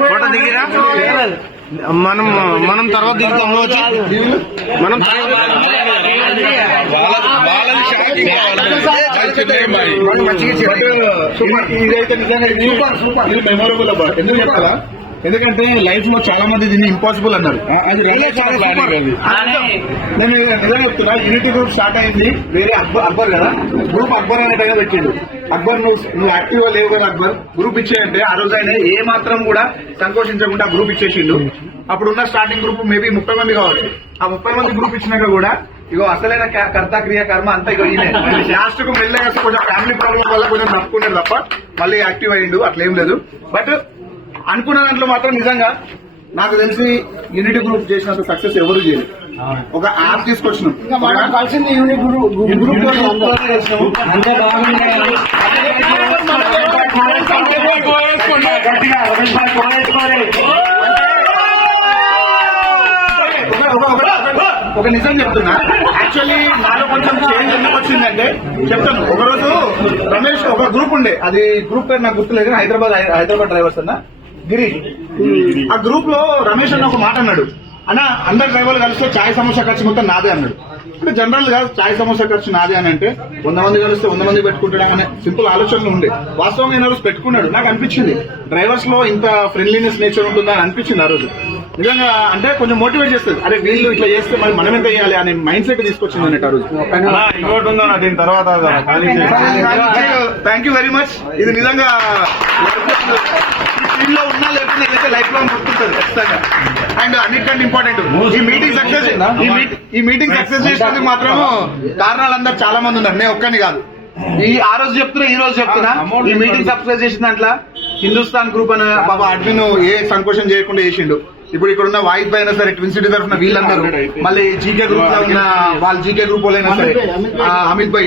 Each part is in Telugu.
ఫోటో దిగిరా మనం తర్వాత దిగుతాం మనం ఇదైతే నిజంగా ఇది మెమొరబుల్ అబ్బా. ఎందుకు చెప్పాలా, ఎందుకంటే లైఫ్ లో చాలా మంది దీన్ని ఇంపాసిబుల్ అన్నారు. అది నేను నిజంగా చెప్తున్నా, యూనిటీ గ్రూప్ స్టార్ట్ అయింది వేరే అక్బర్ కదా, గ్రూప్ అక్బర్ అనేటైనా పెట్టిండు. అక్బర్ నువ్వు యాక్టివ్ గా లేవు కదా అక్బర్, గ్రూప్ ఇచ్చేయంటే ఆ రోజు ఆయన ఏ మాత్రం కూడా సంకోచించకుండా గ్రూప్ ఇచ్చేసిండు. అప్పుడున్న స్టార్టింగ్ గ్రూప్ మేబీ 30 మంది కావచ్చు. ఆ 30 మంది గ్రూప్ ఇచ్చినాక కూడా ఇగో అసలైన కర్త క్రియ కర్మ అంతా ఇగో ఈయన లాస్ట్ కు మెల్లగా కొంచెం ఫ్యామిలీ ప్రాబ్లం వల్ల కొంచెం నప్పుకునేది తప్ప మళ్ళీ యాక్టివ్ అయ్యిండు, అట్లేం లేదు. బట్ అనుకున్న దాంట్లో మాత్రం నిజంగా నాకు తెలిసి యూనిటీ గ్రూప్ చేసినంత సక్సెస్ ఎవరు చేయలేదు. ఒక యాప్ తీసుకొచ్చినాం, కలిసింది యూనిటీ గ్రూప్ ఒక నిజం చెప్తున్నా. యాక్చువల్లీ నాలో కొంచెం చేంజ్ ఎందుకు వచ్చిందంటే చెప్తాను. ఒకరోజు రమేష్ ఒక గ్రూప్ ఉండే, అది గ్రూప్ పేరు నాకు గుర్తులేదు, హైదరాబాద్ డ్రైవర్స్ అన్న గిరి. ఆ గ్రూప్ లో రమేష్ అన్న ఒక మాట అన్నాడు, అన్న అందరు డ్రైవర్లు కలిస్తే చాయ్ సమోసా ఖర్చు మొత్తం నాదే అన్నాడు. అంటే జనరల్ గా చాయ్ సమోసా ఖర్చు నాదే అని అంటే 100 మంది కలిస్తే 100 మంది పెట్టుకుంటాడు అనే సింపుల్ ఆలోచనలు ఉండే. వాస్తవంగా ఈ రోజు పెట్టుకున్నాడు. నాకు అనిపించింది డ్రైవర్స్ లో ఇంత ఫ్రెండ్లీనెస్ నేచర్ ఉంటుందా అని అనిపించింది ఆ రోజు. నిజంగా అంటే కొంచెం మోటివేట్ చేస్తుంది, అరే వీళ్ళు ఇట్లా చేస్తే మరి మనం ఎంత చేయాలి అనే మైండ్ సెట్ తీసుకొచ్చింది అన్నట్టు ఆ రోజు. ఇంకోటి ఉందా దీని తర్వాత. Thank you very much. ఇది నిజంగా ఫీల్డ్ లో ఉన్నా లేకుండా ఏదైతే లైఫ్ లో గుర్తుంటుంది ఖచ్చితంగా. అండ్ అన్నిటికంటే ఇంపార్టెంట్ ఈ మీటింగ్ సక్సెస్ చేసినందుకు మాత్రం కారణాలందరూ చాలా మంది ఉన్నారు, నేను ఒక్కని కాదు. ఆ రోజు చెప్తున్నా, ఈ రోజు చెప్తున్నా, ఈ మీటింగ్ సక్సెస్ చేసిన దాంట్లో హిందుస్థాన్ గ్రూప్ అనే బాబా అడ్మిన్ ఏ సంకోచం చేయకుండా చేసిండు. ఇప్పుడు ఇక్కడ ఉన్న వాయిస్ అయినా సరే, ట్విన్ సిటీ తరఫున వీళ్ళందరూ, మళ్ళీ జీకే గ్రూప్ లో ఉన్న వాళ్ళు జీకే గ్రూప్ వాళ్ళైనా సరే, అమిత్ భాయ్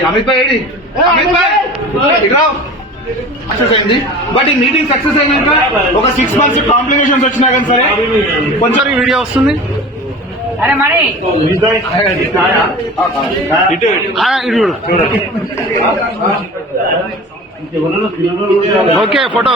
సక్సెస్ అయింది. బట్ ఈ మీటింగ్ సక్సెస్ అయినాక ఒక 6 months కాంప్లికేషన్స్ వచ్చినా కానీ సరే కొంచెం ఈ వీడియో వస్తుంది. Okay photo